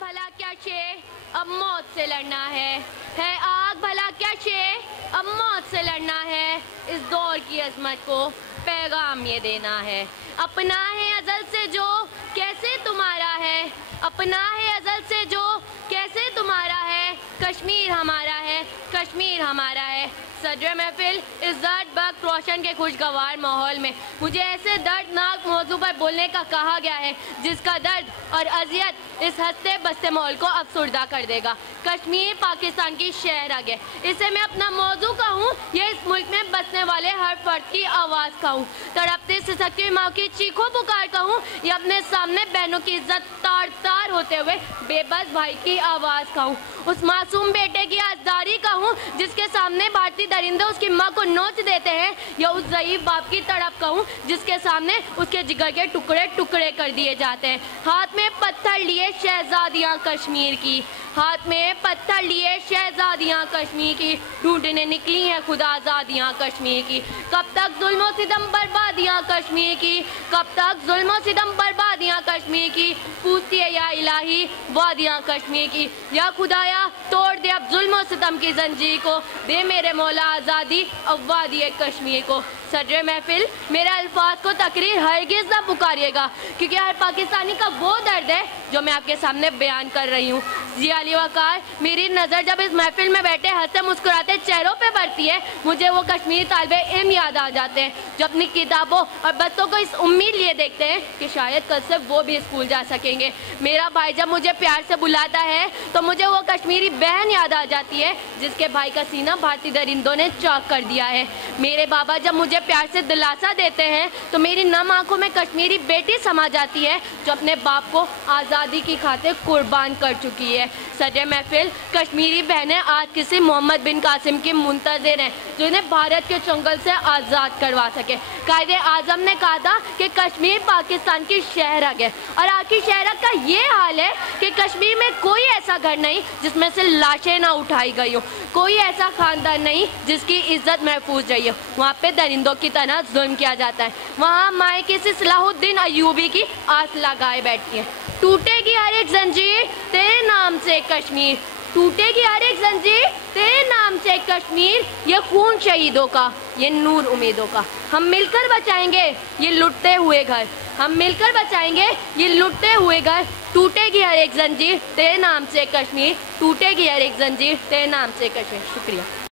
भला क्या शे अब मौत से लड़ना है आग भला क्या शे अब मौत से लड़ना है। इस दौर की अजमत को पैगाम ये देना है, अपना है अज़ल से जो कैसे तुम्हारा है, अपना है अज़ल से जो कैसे तुम्हारा है। कश्मीर हमारा है, कश्मीर हमारा है। सदर महफिल इस दर्द बख्त रोशन के खुशगवार माहौल में मुझे ऐसे दर्दनाक मौजू पर बोलने का कहा गया है जिसका दर्द और अजियत इस हंसते बसते माहौल को अफसुर्दा कर देगा। कश्मीर पाकिस्तान की शहरग है, इसे मैं अपना मौजू कहूँ या इस मुल्क में बसने वाले हर फर्द की आवाज़ कहूँ, तड़पते सिसकती माँ की चीखों पुकार कहूँ या अपने सामने बहनों की इज्जत तार तार होते हुए बेबस भाई की आवाज़ कहूँ, उस मासूम बेटे की आज़ारी कहूँ जिसके सामने भारतीय दरिंदे उसकी माँ को नोच देते हैं, या उस ज़ईफ़ बाप की तड़प कहूँ जिसके सामने उसके जिगर के टुकड़े टुकड़े कर दिए जाते हैं। हाथ में पत्थर लिए शहजादियाँ कश्मीर की, हाथ में पत्थर लिए शहजादियाँ कश्मीर की, ढूंढने निकली हैं खुदा आज़ादियाँ कश्मीर की। कब तक जुल्म सितम बर्बादियाँ कश्मीर की, कब तक जुल्म सितम बर्बादियाँ कश्मीर की, पूछती है या इलाही वादियाँ कश्मीर की। या खुदाया तोड़ दे अब जुल्म सितम की जंजीर को, दे मेरे मौला आज़ादी अब वादी कश्मीर को। सदर महफिल मेरे अल्फाज को तकरीर हरगिज़ न पुकारिएगा, क्योंकि हर पाकिस्तानी का वो दर्द है जो मैं आपके सामने बयान कर रही हूँ। ज़िया अली वक़ार, मेरी नज़र जब इस महफिल में बैठे हंसते मुस्कुराते चेहरों पे पड़ती है, मुझे वो कश्मीरी तालिबे इल्म याद आ जाते हैं जो अपनी किताबों और बच्चों को इस उम्मीद लिए देखते हैं कि शायद कल से वो भी स्कूल जा सकेंगे। मेरा भाई जब मुझे प्यार से बुलाता है तो मुझे वो कश्मीरी बहन याद आ जाती है जिसके भाई का सीना भारतीय दरिंदों ने चौक कर दिया है। मेरे बाबा जब मुझे प्यार से दिलासा देते हैं तो मेरी नम आंखों में कश्मीरी बेटी समा जाती है जो अपने बाप को आज़ादी की खातिर कुर्बान कर चुकी है। सदर महफिल, कश्मीरी बहनें आज किसी मोहम्मद बिन कासिम की मुंतज़िर हैं जो इन्हें भारत के चंगल से आज़ाद करवा सके। कायदे आज़म ने कहा था कि कश्मीर पाकिस्तान की शहरग है, और आखिर शहरग का ये हाल है कि कश्मीर में कोई ऐसा घर नहीं जिसमें से लाशें ना उठाई गई हो, कोई ऐसा खानदान नहीं जिसकी इज्जत महफूज रही हो। वहाँ पे दरिंदों की तरह जुल्म किया जाता है। वहाँ माए किसी सलाहुद्दीन अयूबी की आस लगाए बैठती है। टूटेगी हर एक जंजीर तेरे नाम से कश्मीर, टूटेगी हर एक जंजीर तेरे नाम से कश्मीर। ये खून शहीदों का, ये नूर उम्मीदों का, हम मिलकर बचाएंगे ये लुटते हुए घर, हम मिलकर बचाएंगे ये लुटते हुए घर। टूटेगी हर एक जंजीर तेरे नाम से कश्मीर, टूटेगी हर एक जंजीर तेरे नाम से कश्मीर। शुक्रिया।